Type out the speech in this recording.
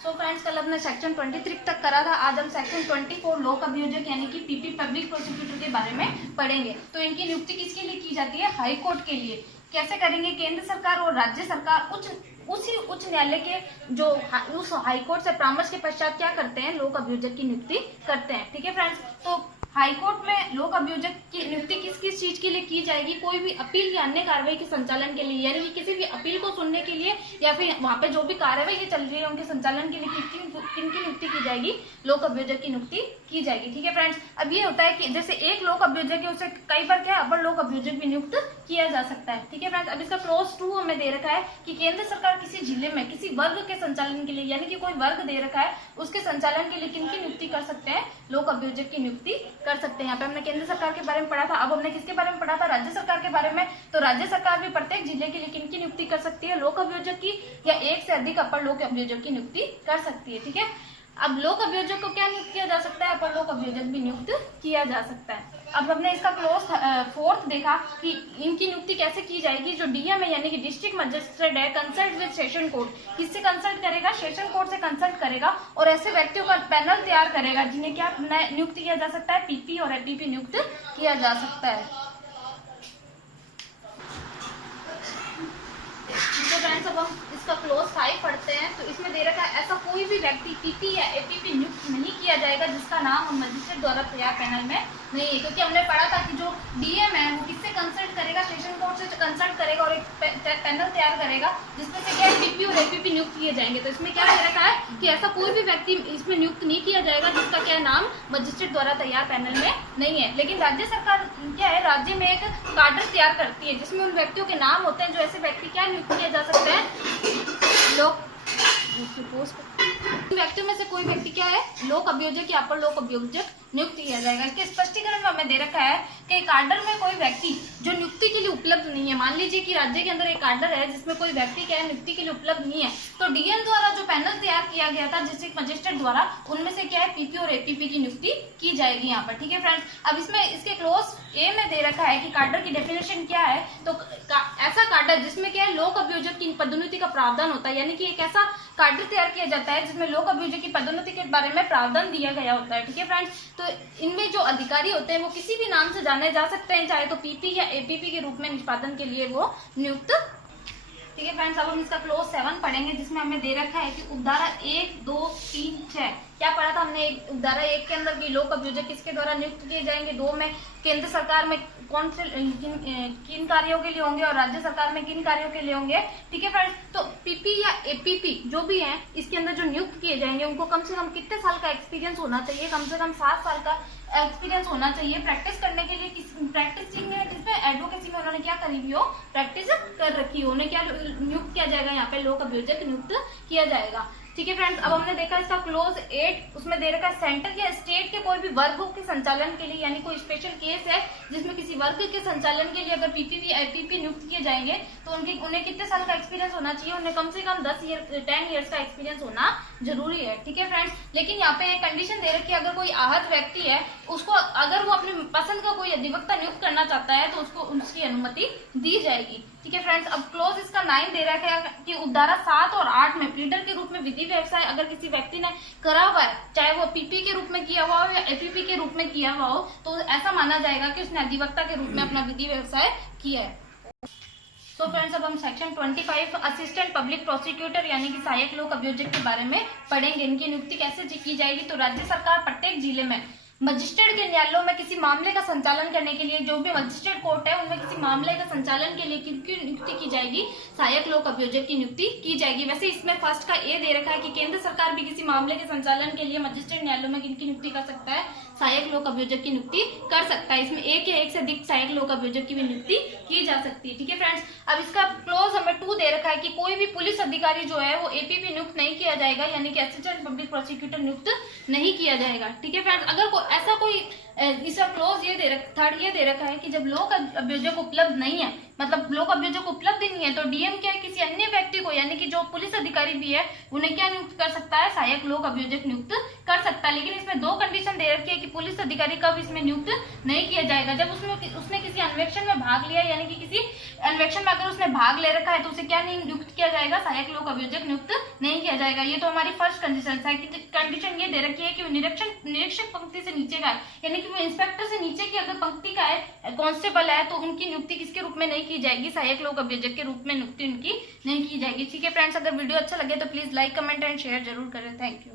So friends, कल अपने section 23 तक करा था। आज हम सेक्शन 24 लोक अभियोजक यानी कि पीपी पब्लिक प्रोसिक्यूटर के बारे में पढ़ेंगे। तो इनकी नियुक्ति किसके लिए की जाती है? हाई कोर्ट के लिए। कैसे करेंगे? केंद्र सरकार और राज्य सरकार उसी उच्च न्यायालय के जो उस हाई कोर्ट से परामर्श के पश्चात क्या करते हैं? लोक अभियोजक की नियुक्ति करते हैं। ठीक है फ्रेंड्स, तो हाई कोर्ट में लोक अभियोजक की नियुक्ति किस किस चीज के लिए की जाएगी? कोई भी अपील या अन्य कार्रवाई के संचालन के लिए, यानी कि किसी भी अपील को सुनने के लिए या फिर वहां पे जो भी कार्रवाई चल रही है उनके संचालन के लिए किनकी नियुक्ति की जाएगी? लोक अभियोजक की नियुक्ति की जाएगी। ठीक है फ्रेंड्स, अब ये होता है कि जैसे एक लोक अभियोजक है उसे कई बार क्या अपर लोक अभियोजक भी नियुक्त किया जा सकता है। ठीक है फ्रेंड्स, अब इसका क्लॉज 2 हमें दे रखा है कि केंद्र सरकार किसी जिले में किसी वर्ग के संचालन के लिए, यानी कि कोई वर्ग दे रखा है उसके संचालन के लिए किनकी नियुक्ति कर सकते हैं? लोक अभियोजक की नियुक्ति कर सकते हैं। यहाँ पे हमने केंद्र सरकार के बारे में पढ़ा था। अब हमने किसके बारे में पढ़ा था? राज्य सरकार के बारे में। तो राज्य सरकार भी प्रत्येक जिले के लिए किनकी नियुक्ति कर सकती है? लोक अभियोजक की, या एक से अधिक अपर लोक अभियोजक की नियुक्ति कर सकती है। ठीक है, अब लोक अभियोजक को क्या नियुक्त किया जा सकता है? अपर लोक अभियोजक भी नियुक्त किया जा सकता है। अब हमने इसका क्लोज 4 देखा कि इनकी नियुक्ति कैसे की जाएगी। जो डीएम है यानी कि डिस्ट्रिक्ट मजिस्ट्रेट है, कंसल्ट विद सेशन कोर्ट। किससे कंसल्ट करेगा? सेशन कोर्ट से कंसल्ट करेगा और ऐसे व्यक्तियों का पैनल तैयार करेगा जिन्हें क्या नियुक्त किया जा सकता है? पीपी और एपीपी नियुक्त किया जा सकता है। तो फ्रेंड्स, अब हम इसका क्लोज 5 पढ़ते हैं। तो इसमें दे रखा है ऐसा कोई भी व्यक्ति पीपी या एपीपी नियुक्त नहीं किया जाएगा जिसका नाम मजिस्ट्रेट द्वारा तैयार पैनल में नहीं है। क्योंकि हमने पढ़ा था कि जो डीएम है वो किससे कंसल्ट करेगा? सेशन कोर्ट से कंसल्ट करेगा और एक पैनल तैयार करेगा जिसमें से क्या है? पीपी और एपीपी नियुक्त किए जाएंगे। तो इसमें क्या दे रखा है कि ऐसा कोई भी व्यक्ति इसमें नियुक्त नहीं किया जाएगा जिसका क्या नाम मजिस्ट्रेट द्वारा तैयार पैनल में नहीं है। लेकिन राज्य सरकार क्या है? राज्य में एक काडर तैयार करती है जिसमें उन व्यक्तियों के नाम होते हैं जो ऐसे व्यक्ति क्या नियुक्त किए जा सकते हैं? लोक व्यक्तियों में से कोई व्यक्ति क्या है? लोक अभियोजक या अपर लोक अभियोजक नियुक्त किया जाएगा। इसके स्पष्टीकरण में हमें दे रखा है कि काडर में कोई व्यक्ति जो नियुक्ति के लिए उपलब्ध नहीं है, मान लीजिए कि राज्य के अंदर एक काडर है जिसमें कोई व्यक्ति क्या है? नियुक्ति के लिए उपलब्ध नहीं है, तो डीएम द्वारा जो पैनल तैयार किया गया था डिस्ट्रिक्ट मजिस्ट्रेट द्वारा, उनमें से क्या है? पीपी और एपीपी की नियुक्ति की जाएगी यहाँ पर। ठीक है फ्रेंड्स, अब इसमें इसके क्लोज ए में दे रखा है कि काडर की डेफिनेशन क्या है। तो ऐसा काडर जिसमें क्या है? लोक अभियोजक की पदोन्नति का प्रावधान होता है, यानी कि एक ऐसा काडर तैयार किया जाता है जिसमें लोक अभियोजक की पदोन्नति के बारे में प्रावधान दिया गया होता है। ठीक है फ्रेंड्स, तो इनमें जो अधिकारी होते हैं वो किसी भी नाम से जाने जा सकते हैं, चाहे तो पीपी या एपीपी के रूप में निष्पादन के लिए वो नियुक्त। ठीक है फ्रेंड्स, अब हम इसका क्लोज 7 पढ़ेंगे जिसमें हमें दे रखा है कि उपधारा 1, 2, 3, 6 क्या पढ़ा था हमने? उपधारा 1 के अंदर की लोक अभियोजक किसके द्वारा नियुक्त किए जाएंगे? 2 में केंद्र सरकार में कौन से किन कार्यों के लिए होंगे और राज्य सरकार में किन कार्यों के लिए होंगे। ठीक है फ्रेंड्स, तो पीपी या एपीपी जो भी है इसके अंदर जो नियुक्त किए जाएंगे उनको कम से कम कितने साल का एक्सपीरियंस होना चाहिए? कम से कम 7 साल का एक्सपीरियंस होना चाहिए प्रैक्टिस करने के लिए। प्रैक्टिस जिसमें एडवोकेसी में उन्होंने क्या करी हुई हो? प्रैक्टिस कर रखी हो। उन्हें क्या नियुक्त किया जाएगा? यहाँ पे लोक अभियोजक नियुक्त किया जाएगा। ठीक है फ्रेंड्स, अब हमने देखा इसका क्लोज 8, उसमें दे रखा है सेंटर या स्टेट के कोई भी वर्गों के संचालन के लिए, यानी कोई स्पेशल केस है जिसमें किसी वर्ग के संचालन के लिए अगर पीपी एपीपी नियुक्त किए जाएंगे तो उन्हें कितने साल का एक्सपीरियंस होना चाहिए? उन्हें कम से कम 10 ईयर्स का एक्सपीरियंस होना जरूरी है। ठीक है फ्रेंड्स, लेकिन यहाँ पे एक कंडीशन दे रखी है, अगर कोई आहत व्यक्ति है उसको अगर वो अपने पसंद का कोई अधिवक्ता नियुक्त करना चाहता है तो उसको उसकी अनुमति दी जाएगी। ठीक है फ्रेंड्स, अब क्लोज इसका 9 दे रखा है कि उपधारा 7 और 8 में प्लीडर के रूप में विधि व्यवसाय अगर किसी व्यक्ति ने करा हुआ है, चाहे वो पीपी के रूप में किया हुआ हो या एपीपी के रूप में किया हुआ हो, तो ऐसा माना जाएगा कि उसने अधिवक्ता के रूप में अपना विधि व्यवसाय किया है। तो फ्रेंड्स, अब हम सेक्शन 25 असिस्टेंट पब्लिक प्रोसिक्यूटर यानी कि सहायक लोक अभियोजक के बारे में पढ़ेंगे। इनकी नियुक्ति कैसे की जाएगी? तो राज्य सरकार प्रत्येक जिले में मजिस्ट्रेट के न्यायालयों में किसी मामले का संचालन करने के लिए, जो भी मजिस्ट्रेट कोर्ट है उनमें किसी मामले का संचालन के लिए किनकी नियुक्ति की जाएगी? सहायक लोक अभियोजक की नियुक्ति की जाएगी। वैसे इसमें फर्स्ट का ए दे रखा है कि केंद्र सरकार भी किसी मामले के संचालन के लिए मजिस्ट्रेट न्यायालयों में किनकी नियुक्ति कर सकता है? सहायक लोक अभियोजक की नियुक्ति कर सकता है। इसमें एक या एक से अधिक सहायक लोक अभियोजक की भी नियुक्ति की जा सकती है। ठीक है फ्रेंड्स, अब इसका क्लोज हमें 2 दे रखा है कि कोई भी पुलिस अधिकारी जो है वो एपीपी नियुक्त नहीं किया जाएगा, यानी कि असिस्टेंट पब्लिक प्रोसिक्यूटर नियुक्त नहीं किया जाएगा। ठीक है फ्रेंड्स, अगर ऐसा कोई इसका क्लोज ये दे रखा है कि जब लोक अभियोजक उपलब्ध नहीं है, मतलब लोक अभियोजक उपलब्ध ही नहीं है, तो डीएम क्या है? किसी अन्य व्यक्ति को, यानी कि जो पुलिस अधिकारी भी है उन्हें क्या नियुक्त कर सकता है? सहायक लोक अभियोजक नियुक्त कर सकता है। लेकिन इसमें 2 कंडीशन दे रखी है कि पुलिस अधिकारी कब इसमें नियुक्त नहीं किया जाएगा? जब उसने किसी अन्वेषण में भाग लिया, यानी कि किसी अन्वेषण में अगर उसने भाग ले रखा है तो उसे क्या नहीं नियुक्त किया जाएगा? सहायक लोक अभियोजक नियुक्त नहीं किया किया जाएगा। ये तो हमारी फर्स्ट कंडीशन है। कंडीशन ये दे रखी है कि निरीक्षक पंक्ति से नीचे का है, यानी कि वो इंस्पेक्टर से नीचे की अगर पंक्ति का है, कांस्टेबल है, तो उनकी नियुक्ति किसके रूप में नहीं की जाएगी, सहायक लोक अभियोजक के रूप में नियुक्ति उनकी नहीं की जाएगी। ठीक है फ्रेंड्स, अगर वीडियो अच्छा लगे तो please like, comment and share जरूर करें। Thank you.